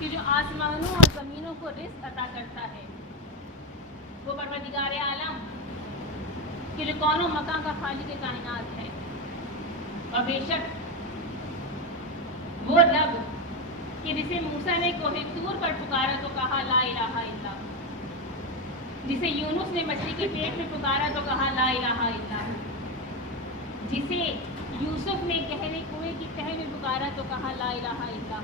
کہ جو آسمانوں اور زمینوں کو رزق عطا کرتا ہے، وہ پروردگار عالم کہ جو کون و مکان کا خالق کائنات ہے، اور بے شک وہ رب کہ جسے موسیٰ نے کوہ طور پر پکارا تو کہا لا الہ الا اللہ، جسے یونس نے مچھلی کے پیٹ میں پکارا تو کہا لا الہ الا اللہ، جسے یوسف نے گہرے کنویں کی تہہ میں پکارا تو کہا لا الہ الا اللہ،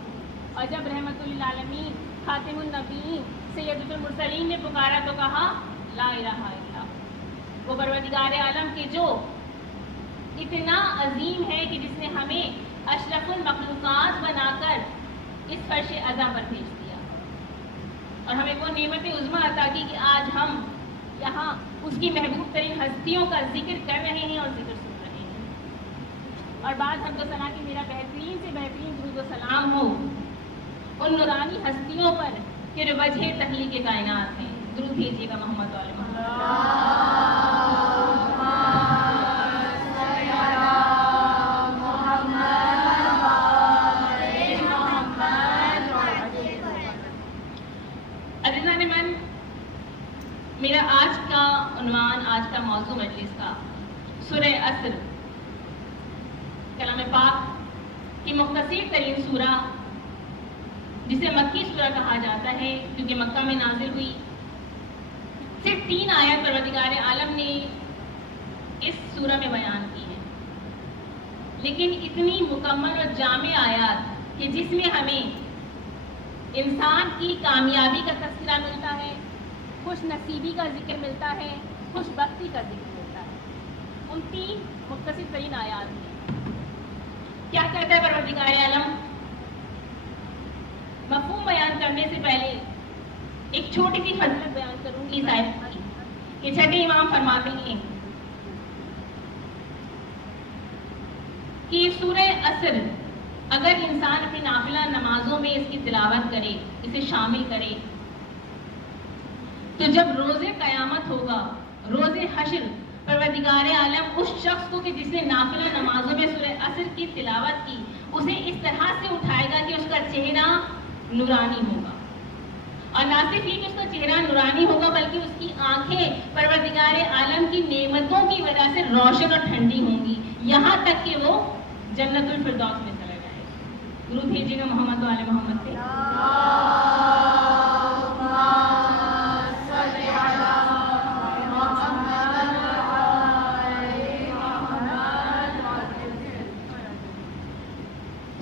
اور جب رحمت للعالمین خاتم النبیین سید المرسلین نے پکارا تو کہا لا الہ الا اللہ۔ وہ پروردگار عالم کے جو اتنا عظیم ہے کہ جس نے ہمیں اشرف المخلوقات بنا کر اس فرش عزا پر بھیج دیا، اور ہمیں وہ نعمت عظمیٰ عطا کی کہ آج ہم یہاں اس کی محبوب ترین ہستیوں کا ذکر کر رہے ہیں اور ذکر سن رہے ہیں، اور بعد حمد و ثنا کی میرا بہترین سے بہترین درود و سلام ہو ان نورانی ہستیوں پر کہ جو وجہ تخلیق کائنات ہیں۔ درود بھیجیے گا محمد علیہ عزیزان من، میرا آج کا عنوان، آج کا موضوع مجلس کا سورہ عصر، کلام پاک کی مختصر ترین سورہ جسے مکی سورہ کہا جاتا ہے کیونکہ مکہ میں نازل ہوئی۔ صرف 3 آیات پروردگار عالم نے اس سورہ میں بیان کی ہیں، لیکن اتنی مکمل اور جامع آیات کہ جس میں ہمیں انسان کی کامیابی کا تذکرہ ملتا ہے، خوش نصیبی کا ذکر ملتا ہے، خوش بختی کا ذکر ملتا ہے۔ ان 3 مختصر ترین آیات میں کیا کہتا ہے پروردگار عالم؟ مفہوم بیان کرنے سے پہلے ایک چھوٹی سی فضیلت بیان کروں گی اس آیت کی کہ چھٹے امام فرماتے ہیں کہ سورہ عصر اگر انسان اپنی نافلہ نمازوں میں اس کی تلاوت کرے، اسے شامل کرے، تو جب روز قیامت ہوگا، روز حشر، پروردگار عالم اس شخص کو کہ جس نے نافلہ نمازوں میں سورہ عصر کی تلاوت کی، اسے اس طرح سے اٹھائے گا کہ اس کا چہرہ نورانی ہوگا، اور نہ صرف یہ کہ اس کا چہرہ نورانی ہوگا بلکہ اس کی آنکھیں پروردگار عالم کی نعمتوں کی وجہ سے روشن اور ٹھنڈی ہوں گی، یہاں تک کہ وہ جنت الفردوس میں چلا جائے گا۔ درود بھیجیے گا محمد و آل محمد پہ۔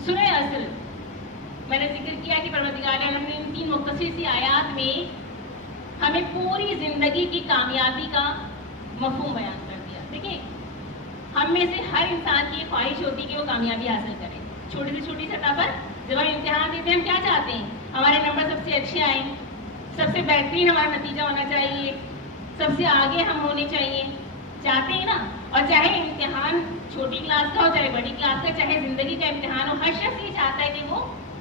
سورہ عصر میں نے ذکر کیا کہ پروردگار عالم نے ان 3 مختصر سی آیات میں ہمیں پوری زندگی کی کامیابی کا مفہوم بیان کر دیا۔ دیکھیں، ہم میں سے ہر انسان کی خواہش ہوتی ہے کہ وہ کامیابی حاصل کرے، چھوٹی سے چھوٹی سطح پر جب ہم امتحان دیتے ہیں ہم کیا چاہتے ہیں؟ ہمارے نمبر سب سے اچھے آئیں، سب سے بہترین ہمارا نتیجہ ہونا چاہیے، سب سے آگے ہم ہونے چاہیے، چاہتے ہیں نا؟ اور چاہے امتحان چھوٹی کلاس کا ہو، چاہے بڑی کلاس کا، چاہے زندگی کا امتحان ہو، ہر شخص یہ چاہتا ہے کہ وہ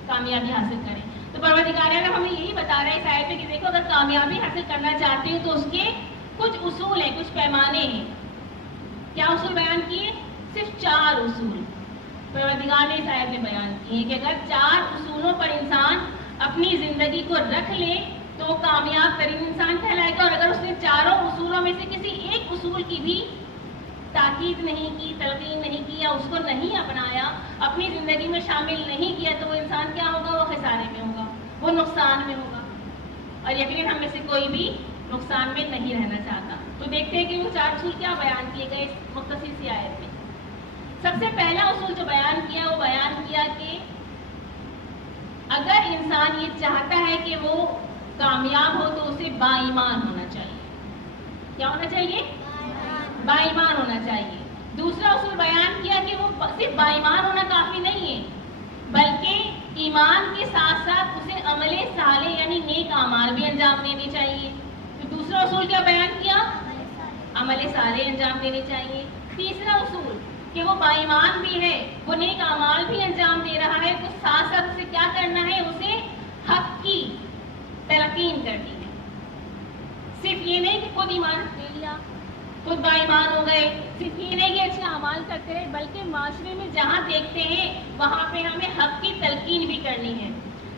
کامیابی حاصل کریں۔ تو پروردگار عالم ہمیں یہی بتا رہے ہیں اس آیت میں کہ دیکھو، اگر کامیابی حاصل کرنا چاہتے ہیں تو اس کے کچھ اصول ہیں، کچھ پیمانے ہیں۔ کیا اصول بیان کیے؟ صرف 4 اصول پروردگار نے اس آیت میں بیان کیے ہیں کہ اگر 4 اصولوں پر انسان اپنی زندگی کو رکھ لے تو وہ کامیاب ترین انسان کہلائے گا، اور اگر اس نے 4 اصولوں میں سے کسی ایک اصول کی بھی تاکید نہیں کی، تلقین نہیں کی، یا اس کو نہیں اپنایا، اپنی زندگی میں شامل نہیں کیا، تو وہ انسان کیا ہوگا؟ وہ خسارے میں ہوگا، وہ نقصان میں ہوگا، اور یقیناً ہم میں سے کوئی بھی نقصان میں نہیں رہنا چاہتا۔ تو دیکھتے ہیں کہ وہ 4 اصول کیا بیان کیے گئے اس مختصر سی آیت میں۔ سب سے پہلا اصول جو بیان کیا وہ بیان کیا کہ اگر انسان یہ چاہتا ہے کہ وہ کامیاب ہو تو اسے با ایمان ہونا چاہیے۔ کیا ہونا چاہیے؟ با ایمان ہونا چاہیے۔ دوسرا اصول بیان کیا کہ وہ صرف با ایمان ہونا کافی نہیں ہے، بلکہ ایمان کے ساتھ ساتھ اسے عمل صالح یعنی نیک اعمال بھی انجام دینے چاہیے۔ تو دوسرا اصول کیا بیان کیا؟ عمل صالح انجام دینے چاہیے۔ تیسرا اصول کہ وہ با ایمان بھی ہے، وہ نیک اعمال بھی انجام دے رہا ہے، تو ساتھ ساتھ اسے کیا کرنا ہے؟ اسے حق کی تلقین کرنی ہے۔ صرف یہ نہیں کہ خود ایمان لے لیا، خود با ایمان ہو گئے، صرف یہ نہیں کہ اچھے اعمال کرتے رہے، بلکہ معاشرے میں جہاں دیکھتے ہیں وہاں پہ ہمیں حق کی تلقین بھی کرنی ہے۔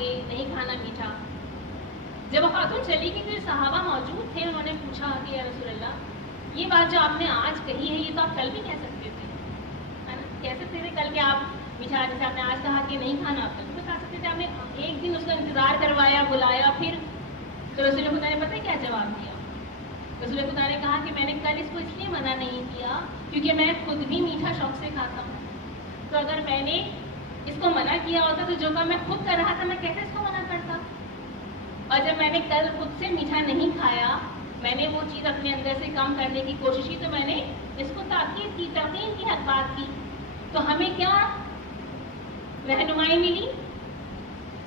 کہ نہیں کھانا میٹھا. جب وہ خاتون چلی گئی تو صحابہ موجود تھے, انہوں نے پوچھا کہ یا رسول اللہ یہ بات جو آپ نے آج کہی ہے یہ تو آپ کل بھی کہہ سکتے تھے, ہے نا, کہہ سکتے تھے کل کہ آپ میٹھا, جیسے آپ نے آج کہا کہ نہیں کھانا, آپ کل بھی کھا سکتے تھے. آپ نے ایک دن اس کا انتظار کروایا, بلایا, پھر تو رسول خدا نے پتہ کیا جواب دیا. رسول خدا نے کہا کہ میں نے کل اس کو اس لیے منع نہیں کیا کیونکہ میں خود بھی میٹھا شوق سے کھاتا ہوں. تو اگر میں نے اس کو منع کیا ہوتا تو جو کام میں خود کر رہا تھا میں کیسے اس کو منع کرتا. اور جب میں نے کل خود سے میٹھا نہیں کھایا, میں نے وہ چیز اپنے اندر سے کم کرنے کی کوشش کی, تو میں نے اس کو تاکید کی, تلقین کی, حق بات کی. تو ہمیں کیا رہنمائی ملی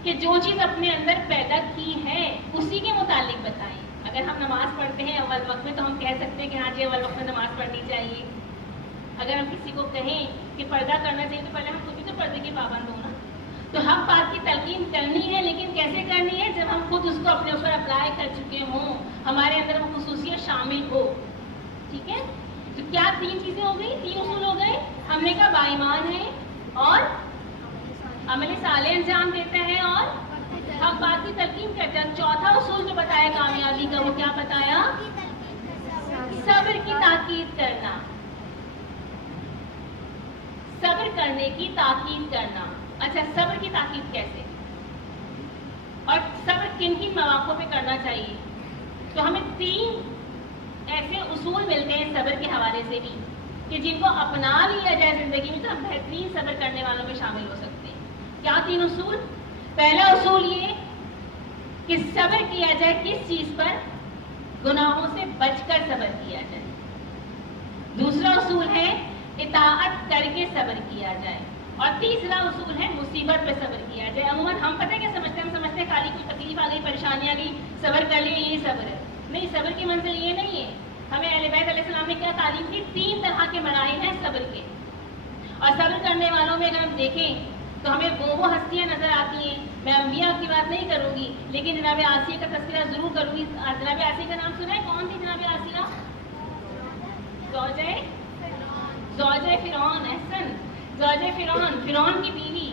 کہ جو چیز اپنے اندر پیدا کی ہے اسی کے متعلق بتائیں. اگر ہم نماز پڑھتے ہیں اول وقت میں تو ہم کہہ سکتے ہیں کہ ہاں جی اول وقت میں نماز پڑھنی چاہیے. اگر ہم کسی کو کہیں کہ پردہ کرنا چاہیے تو پہلے ہم خود بھی تو پردے کے پابند ہوں نا. تو حق بات کی تلقین کرنی ہے, لیکن کیسے کرنی ہے, جب ہم خود اس کو اپنے اوپر اپلائی کر چکے ہوں, ہمارے اندر وہ خصوصیت شامل ہو. ٹھیک ہے, تو کیا 3 چیزیں ہو گئی, 3 اصول ہو گئے. ہم نے کہا باایمان ہے اور عمل صالح انجام دیتا ہے اور حق بات کی تلقین کرتا ہے. چوتھا اصول جو بتایا کامیابی کا, وہ کیا بتایا, صبر کی تاکید کرنا, صبر کرنے کی تاکید کرنا. اچھا, صبر کی تاکید کیسے اور صبر کن کن مواقع پہ کرنا چاہیے. تو ہمیں 3 ایسے اصول ملتے ہیں صبر کے حوالے سے بھی کہ جن کو اپنا لیا جائے زندگی میں تو ہم بہترین صبر کرنے والوں میں شامل ہو سکتے ہیں. کیا 3 اصول؟ پہلا اصول یہ کہ صبر کیا جائے کس چیز پر, گناہوں سے بچ کر صبر کیا جائے. دوسرا اصول ہے اطاعت کر کے صبر کیا جائے. اور تیسرا اصول ہے مصیبت پہ صبر کیا جائے. عموماً ہم پتہ کیا سمجھتے ہیں, ہم سمجھتے ہیں خالی کوئی تکلیف آ گئی, پریشانی آ گئی, صبر کر لیے یہ صبر ہے. نہیں, صبر کی منزل یہ نہیں ہے. ہمیں اہل بیت علیہ السلام نے کیا تعلیم کی, 3 طرح کے مراحل ہیں صبر کے. اور صبر کرنے والوں میں اگر ہم دیکھیں تو ہمیں وہ ہستیاں نظر آتی ہیں. میں انبیاء کی بات نہیں کروں گی, لیکن جناب آسیہ کا تذکرہ ضرور کروں گی. جناب آسیہ کا نام سنا ہے, کون تھی جناب آسیہ؟ زوجہ فرعون. احسن, زوجہ فرعون کی بیوی,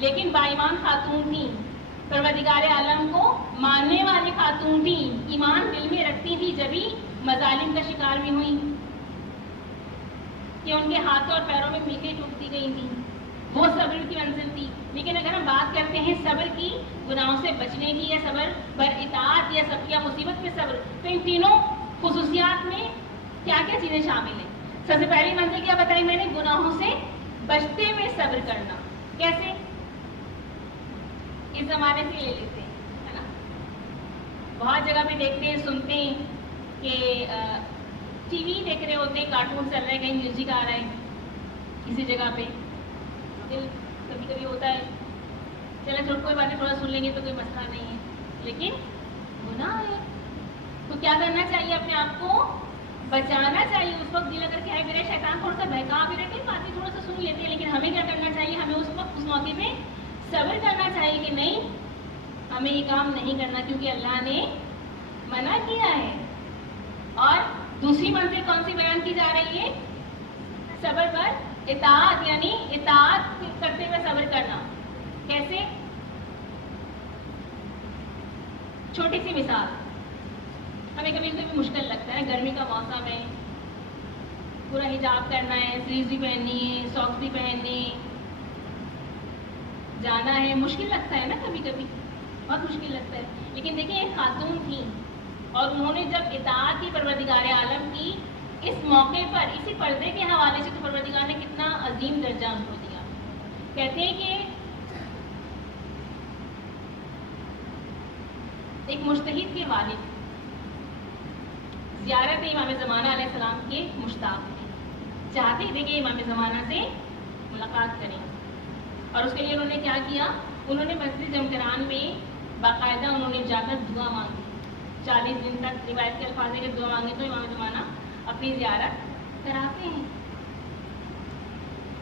لیکن باایمان خاتون تھی, پروردگار عالم کو ماننے والی خاتون تھی, ایمان دل میں رکھتی تھی, جبھی مظالم کا شکار بھی ہوئی کہ ان کے ہاتھوں اور پیروں میں میخیں ٹوٹتی گئی تھیں. وہ صبر کی منزل تھی. لیکن اگر ہم بات کرتے ہیں صبر کی, گناہوں سے بچنے کی, یا صبر پر اطاعت, یا مصیبت پہ صبر, تو ان تینوں خصوصیات میں کیا کیا چیزیں شامل ہیں. سب سے پہلی منزل کیا بتائی میں نے, گناہوں سے بچتے ہوئے صبر کرنا. کیسے؟ اس زمانے سے لے لیتے ہیں, ہے نا, بہت جگہ پہ دیکھتے ہیں, سنتے ہیں کہ ٹی وی دیکھ رہے ہوتے ہیں, کارٹون چل رہے ہیں, کہیں میوزک آ رہا ہے کسی جگہ پہ, دل کبھی کبھی ہوتا ہے چلے چھوڑ کوئی باتیں تھوڑا سن لیں گے تو کوئی مسئلہ نہیں ہے, لیکن گناہ ہے. تو کیا کرنا چاہیے, اپنے آپ کو بچانا چاہیے. اس وقت دل اگر کہے میرے شیطان تھوڑا سا بہکا بھی رہتے ہیں, باتیں تھوڑا سا سن لیتے ہیں, لیکن ہمیں کیا کرنا چاہیے, ہمیں اس وقت اس موقع پہ صبر کرنا چاہیے کہ نہیں, ہمیں یہ کام نہیں کرنا کیونکہ اللہ نے منع کیا ہے. اور دوسری منزل کون سی بیان کی جا رہی ہے, صبر پر اطاعت, یعنی اطاعت کرتے ہوئے صبر کرنا. کیسے؟ چھوٹی سی مثال, ہمیں کبھی کبھی مشکل لگتا ہے, گرمی کا موسم ہے, پورا حجاب کرنا ہے, سلیوز بھی پہننی ہے, ساکس بھی پہننے, جانا ہے, مشکل لگتا ہے نا, کبھی کبھی بہت مشکل لگتا ہے. لیکن دیکھیں ایک خاتون تھی اور انہوں نے جب اطاعت کی پروردگار عالم کی اس موقع پر, اسی پردے کے حوالے سے, تو پروردگار نے کتنا عظیم درجہ ان کو دیا. کہتے ہیں کہ ایک مجتہد کے والد زیارت امام زمانہ علیہ السلام کے مشتاق تھے, چاہتے تھے کہ امام زمانہ سے ملاقات کریں. اور اس کے لیے انہوں نے کیا کیا, انہوں نے مسجد جمکران میں باقاعدہ انہوں نے جا کر دعا مانگی. 40 دن تک روایت کے الفاظ ہے کہ دعا مانگے تو امام زمانہ اپنی زیارت کراتے ہیں.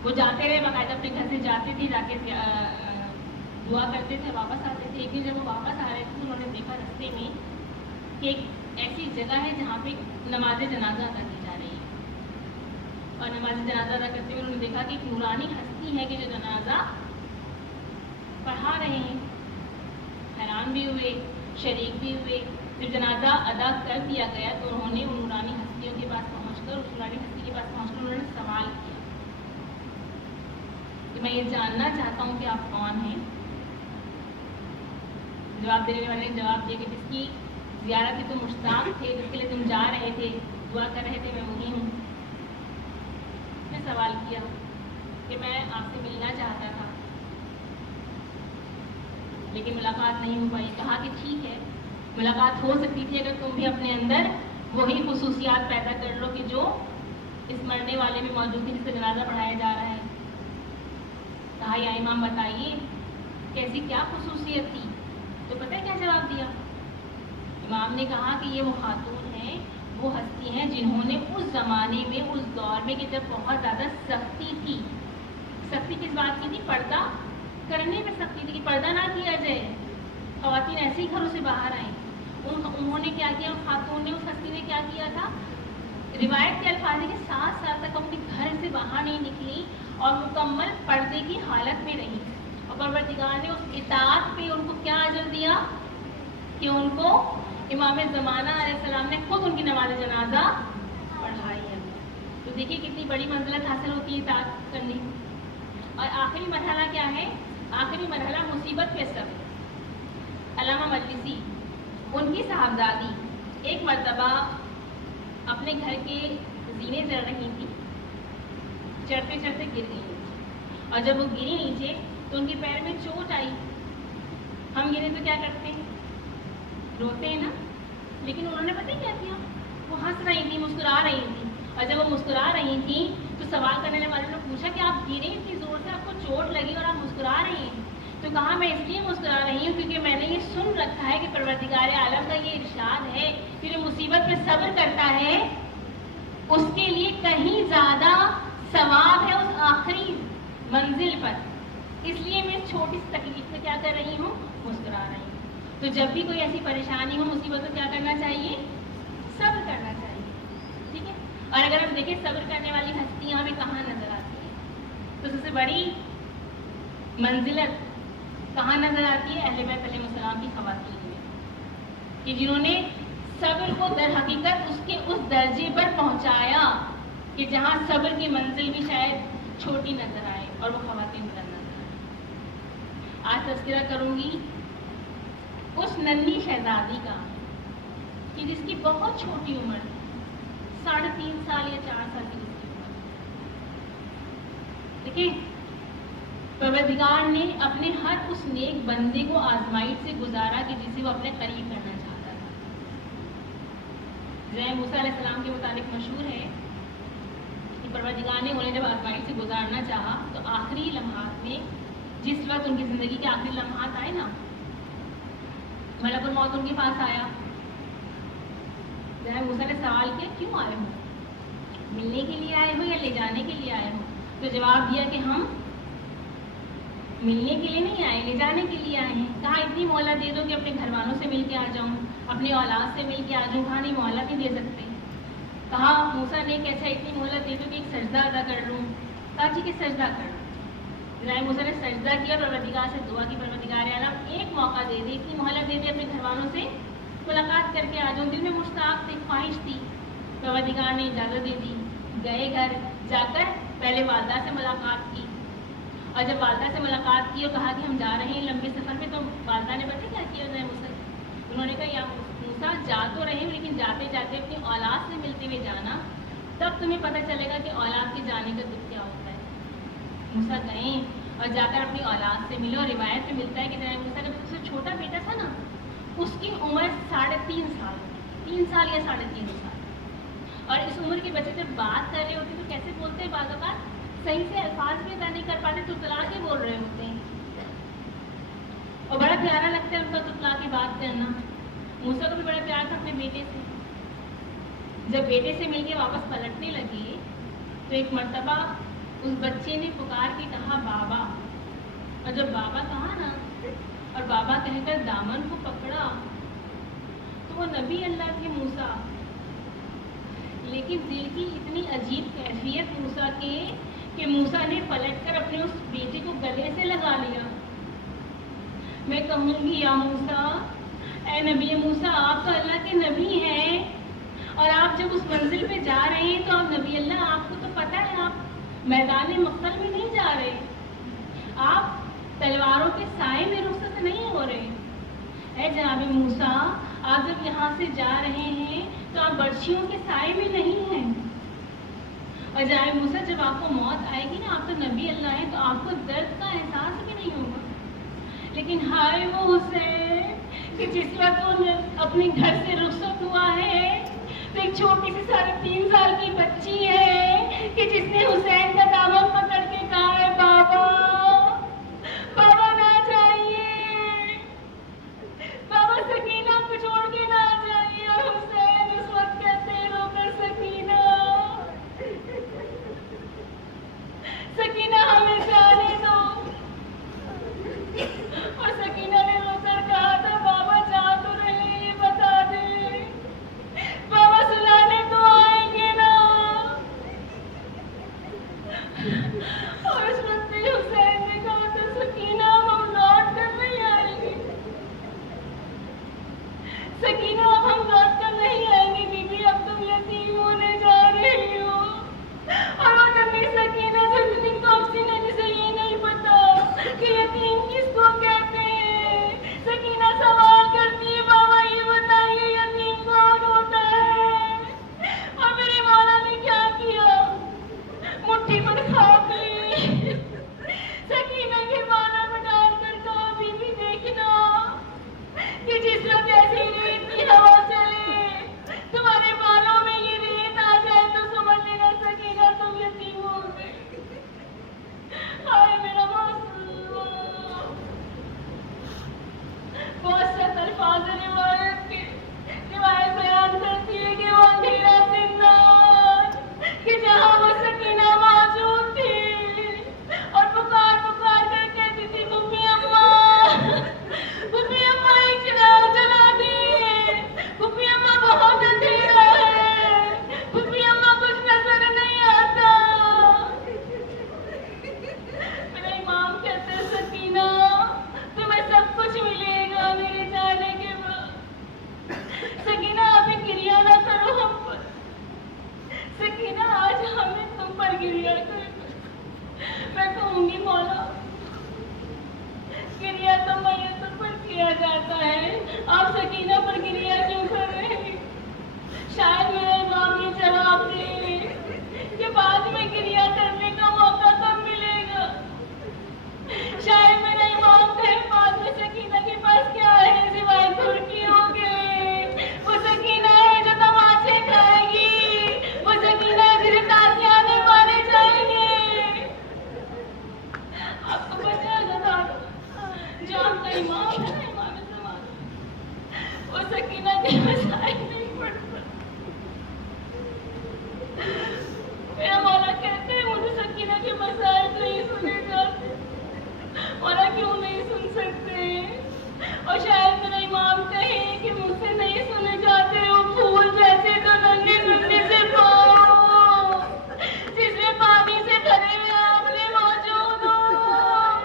وہ جاتے رہے, باقاعدہ اپنے گھر سے جاتے تھے, جا کے دعا کرتے تھے, واپس آتے تھے. ایک دن جب وہ واپس آ رہے تھے تو انہوں نے دیکھا رستے میں کہ ایک ایسی جگہ ہے جہاں پہ نماز جنازہ ادا کی جا رہی ہے. اور نماز جنازہ ادا کرتے ہوئے انہوں نے دیکھا کہ ایک نورانی ہستی ہے کہ جو جنازہ پڑھا رہے ہیں. میزبان بھی ہوئے, شریک بھی ہوئے. جب جنازہ ادا کر دیا گیا تو انہوں نے ان نورانی ہستیوں کے پاس پہنچ کر, اس نورانی ہستی کے پاس پہنچ کر انہوں نے سوال کیا کہ میں یہ جاننا چاہتا ہوں کہ آپ کون ہیں. جواب دینے والے نے جواب دیا کہ جس کی زیارت کی تم مشتاق تھے, جس کے لیے تم جا رہے تھے, دعا کر رہے تھے, میں وہی ہوں. نے سوال کیا کہ میں آپ سے ملنا چاہتا تھا لیکن ملاقات نہیں ہو پائی. کہا کہ ٹھیک ہے, ملاقات ہو سکتی تھی اگر تم بھی اپنے اندر وہی خصوصیات پیدا کر لو کہ جو اس مرنے والے میں موجود تھی جس کا جنازہ پڑھایا جا رہا ہے. کہا یا امام بتائیے کیسی کیا خصوصیت تھی؟ تو پتہ ہے کیا جواب دیا؟ امام نے کہا کہ یہ وہ خاتون ہیں, وہ ہستی ہیں جنہوں نے اس زمانے میں, اس دور میں کہ جب بہت زیادہ سختی تھی. سختی کس بات کی تھی؟ پردہ کرنے میں سختی تھی کہ پردہ نہ کیا جائے, خواتین ایسے ہی گھروں سے باہر آئیں. انہوں نے کیا کیا, خاتون نے, اس ہستی نے کیا کیا تھا؟ روایت کے الفاظ ہے کہ 7 سال تک اپنے گھر سے باہر نہیں نکلی اور مکمل پردے کی حالت میں رہی. اور پروردگار نے اس اطاعت پہ ان کو کیا اجر دیا کہ ان کو امام زمانہ علیہ السلام نے خود ان کی نماز جنازہ پڑھائی ہے. تو دیکھیے کتنی بڑی منزلت حاصل ہوتی ہے اطاعت کرنے. اور آخری مرحلہ کیا ہے؟ آخری مرحلہ مصیبت پہ صبر. علامہ مجلسی, ان کی صاحبزادی ایک مرتبہ اپنے گھر کے زینے چڑھ رہی تھی, چڑھتے چڑھتے گر گئی, اور جب وہ گری نیچے تو ان کے پیر میں چوٹ آئی. ہم گرے تو کیا کرتے ہیں؟ روتے ہیں نا. لیکن انہوں نے پتہ کیا کیا؟ وہ ہنس رہی تھی, مسکرا رہی تھی. اور جب وہ مسکرا رہی تھی تو سوال کرنے والے نے پوچھا کہ آپ گرے اتنی زور سے, آپ کو چوٹ لگی اور آپ مسکرا رہی ہیں؟ تو کہا میں اس لیے مسکرا رہی ہوں کیونکہ میں نے یہ سن رکھا ہے کہ پروردگار عالم کا یہ ارشاد ہے کہ جو مصیبت پہ صبر کرتا ہے اس کے لیے کہیں زیادہ ثواب ہے اس آخری منزل پر. اس لیے میں چھوٹی سی تکلیف میں کیا کر رہی ہوں؟ مسکرا رہی ہوں. تو جب بھی کوئی ایسی پریشانی ہو, مصیبت کو کیا کرنا چاہیے؟ صبر کرنا چاہیے. ٹھیک ہے. اور اگر ہم دیکھیں صبر کرنے والی ہستیاں ہمیں کہاں نظر آتی ہیں تو سب سے بڑی منزلت کہاں نظر آتی ہے؟ اہل بیت علیہ السلام کی خواتین میں, کہ جنہوں نے صبر کو در حقیقت اس کے اس درجے پر پہنچایا کہ جہاں صبر کی منزل بھی شاید چھوٹی نظر آئے, اور وہ خواتین پر نظر آئے. آج تذکرہ کروں گی اس ننھی شہزادی کا کہ جس کی بہت چھوٹی عمر تھی, 3.5 سال یا 4 سال کی جس کی عمر. دیکھیں پروردگار نے اپنے ہر اس نیک بندے کو آزمائش سے گزارا کہ جسے وہ اپنے قریب کرنا چاہتا تھا. موسیٰ علیہ السلام کے متعلق مشہور ہے کہ پروردگار نے انہیں جب آزمائش سے گزارنا چاہا تو آخری لمحات میں, جس وقت ان کی زندگی کے آخری لمحات آئے نا, ملک الموت ان کے پاس آیا. موسیٰ نے سوال کیا کیوں آئے ہو, ملنے کے لیے آئے ہو یا لے جانے کے لیے آئے ہو؟ تو جواب دیا کہ ہم ملنے کے لیے نہیں آئے, لے جانے کے لیے آئے ہیں. کہا اتنی مہلت دے دو کہ اپنے گھر والوں سے مل کے آ جاؤں, اپنی اولاد سے مل کے آ جاؤں. کہا نہیں, مہلت نہیں دے سکتے. کہا موسیٰ نے کیسا, اتنی مہلت دے دو کہ ایک سجدہ ادا کر لوں. کہا ٹھیک ہے سجدہ کر لوں. موسیٰ نے سجدہ کیا, پروردگار سے دعا کی پروردگار عالم ایک موقع دے دے, اتنی مہلت دے دے اپنے گھر والوں سے ملاقات کر کے آ جاؤں. دل میں مشتاق تھی, خواہش تھی. پروردگار نے اجازت دے دی. گئے گھر, جا کر پہلے والدہ سے ملاقات کی, اور جب والدہ سے ملاقات کی اور کہا کہ ہم جا رہے ہیں لمبے سفر میں, تو والدہ نے پتہ کیا کیا موسیٰ؟ انہوں نے کہا یا موسیٰ جا تو رہے ہیں لیکن جاتے جاتے اپنی اولاد سے ملتے ہوئے جانا, تب تمہیں پتہ چلے گا کہ اولاد کے جانے کا دکھ کیا ہوتا ہے. موسیٰ گئے اور جا کر اپنی اولاد سے ملے, اور روایت میں ملتا ہے کہ موسیٰ کا سب سے چھوٹا بیٹا تھا نا, اس کی عمر 3.5 سال, 3 سال یا 3.5 سال. اور اس عمر کے بچے جب بات کر رہے ہوتے تو کیسے بولتے ہیں, بعض اوقات صحیح سے الفاظ بھی ادا نہیں کر پاتے, تتلا کے بول رہے ہوتے ہیں, اور بڑا پیارا لگتا ہے ان کا تتلا کے بات کرنا. موسیٰ کو بھی بڑا پیار تھا اپنے بیٹے سے. جب بیٹے سے مل کے واپس پلٹنے لگے تو ایک مرتبہ اس بچے نے پکار کے کہا بابا, اور جب بابا کہا نا اور بابا کہہ کر دامن کو پکڑا تو وہ نبی اللہ کے موسیٰ, لیکن دل کی اتنی عجیب کیفیت موسیٰ کے کہ موسیٰ نے پلٹ کر اپنے اس بیٹے کو گلے سے لگا لیا. میں کہوں گی یا موسیٰ، اے نبی موسیٰ، آپ تو اللہ کے نبی ہیں، اور آپ جب اس منزل پہ جا رہے ہیں تو آپ نبی اللہ، آپ کو تو پتہ ہے آپ میدان مقتل میں نہیں جا رہے، آپ تلواروں کے سائے میں رخصت نہیں ہو رہے۔ اے جناب موسیٰ، آپ جب یہاں سے جا رہے ہیں تو آپ برچھیوں کے سائے میں نہیں ہیں، اور جناب موسیٰ جب آپ کو موت آئے گی نا، آپ تو نبی اللہ ہیں، تو آپ کو درد کا احساس بھی نہیں ہوگا۔ لیکن ہائے وہ حسین کہ جس وقت وہ اپنے گھر سے رخصت ہوا ہے تو ایک چھوٹی سی 3.5 سال کی بچی ہے کہ جس نے حسین کا دامن پکڑ کے کہا ہے بابا بابا نہ جائیے، بابا سکینہ کو چھوڑ کے نہ جائیے، اور حسین اس وقت کہتے ہیں رو کر سکینہ سکینہ ہمیں جانے دو، اور سکینہ نے رو کر کہا تھا بابا جا تو رہے یہ بتا دے، بابا سلانے تو آئیں گے نا، اور اس وقت حسین نے کہا تھا سکینہ ہم لوٹ کر نہیں آئیں گے، سکینہ اب ہم لوٹ کر نہیں آئیں گے، بی بی اب تم یتیم ہونے جا رہی ہو، اور وہ نبی سکینہ جو اتنی کمسن ہے جسے یہ نہیں پتا کہ یتیم کس کو کہتے ہیں، سکینہ سوال کرتی ہے بابا یہ بتائیے یتیم کون ہوتا ہے، اور میرے مولا نے کیا کیا، مٹھی پر کھاپ لی، سکینہ کے بالا میں ڈال کر کہا بی بی دیکھنا کہ جس وقت ایسی ریت کی ہوا چلے تمہارے بالوں میں یہ ریت آ جائے تو سمجھ لینا سکینہ تم یتیم ہو گئے۔ ہائے میرا معصوم، بہت سے الفاظ روایت کے روایت بیان کرتی ہے کہ وہ اندھیرا زندان کہ جہاں وہ سکینہ موجود تھی اور پکار پکار کر کہتی تھی پھپھی اماں پھپھی اماں ایک چراغ جلا دیں، پھپھی اماں بہت اندھیرا ہے، پھپھی اماں کچھ نظر نہیں آتا۔ میرا امام کہتے ہیں سکینہ تمہیں سب کچھ ملے گا میرے جانے کے بعد، سکینہ ابھی گریہ نہ کرو ہم پر، سکینہ آج ہمیں تم پر گریہ کرے، میں کہوں گی مولا گریہ تو میتوں پر کیا جاتا ہے، آپ سکینہ پر گریہ کیوں کر رہے ہیں؟ شاید میرا امام یہ جواب دے کہ بعد میں گریہ کرنے کا موقع کب ملے گا، شاید میرا امام کہے بعد میں سکینہ کے پاس کیا ہے سوائے ترکیوں کے، وہ سکینہ ہے جو تماچے کھائے گی، وہ سکینہ ہے جسے تازیانے مارے جائیں گے، آپ کو پتہ ہے جو آپ کا امام ہے نا امام زمان، وہ سکینہ کے مسائل نہیں پڑھتا، میرا مولا کہتے ہیں مجھے سکینہ کے مسائل نہیں سنے جاتے، مولا کیوں نہیں سن سکتے، اور شاید میرا امام کہے کہ مجھ سے نہیں سنے جاتے، وہ پھول جیسے تو ننھے ننھے سے پاؤں جس میں پانی سے بھرے ہوئے آملے موجود ہوں،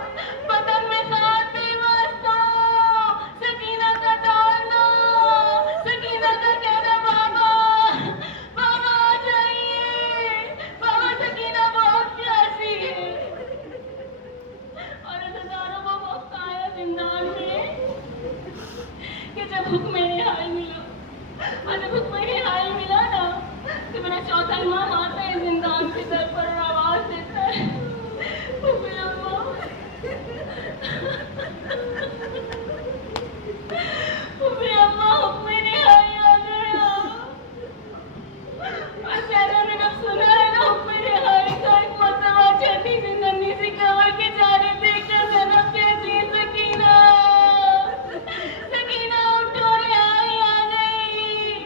بدن میں خار بے واسطہ، سکینہ کا ڈالنا، سکینہ کا کہنا بابا بابا آ جائیے، بابا سکینہ بہت پیاسی ہے، اور ہزاروں کو وقت آیا زندان میں کہ جب حکم رہائی ملا، اور جب حکم رہائی ملا نا تو میرا چوتھا امام آتا ہے زندان کے در پر اور آواز دیتا ہے پھپھی اماں پھپھی اماں حکم رہائی آ گیا، اور شہروں نے جب سنا ہے نا حکم رہائی کا ایک مرتبہ چھٹی سی ننھی سی کمر کے جانے دیکھ کر زینب کہتی ہے سکینہ سکینہ اٹھو رہائی آ گئی،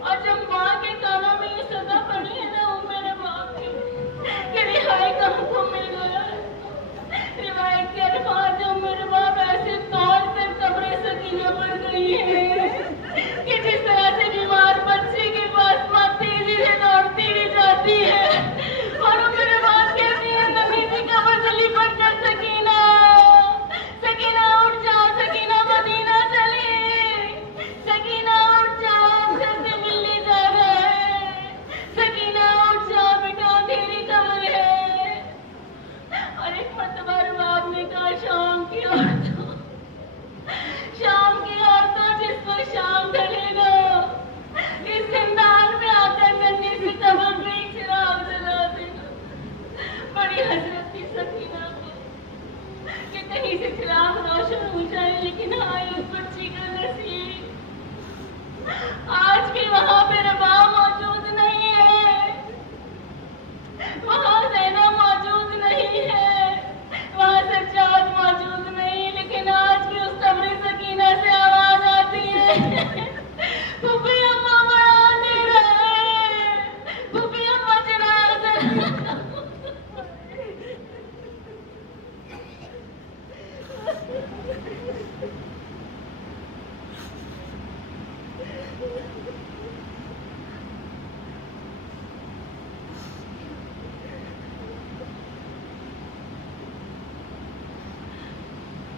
اور جب ماں کے کانوں میں یہ صدا پڑی ہے نا وہ میرے باپ کی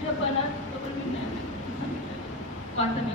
ربنا تقبل منا قاتل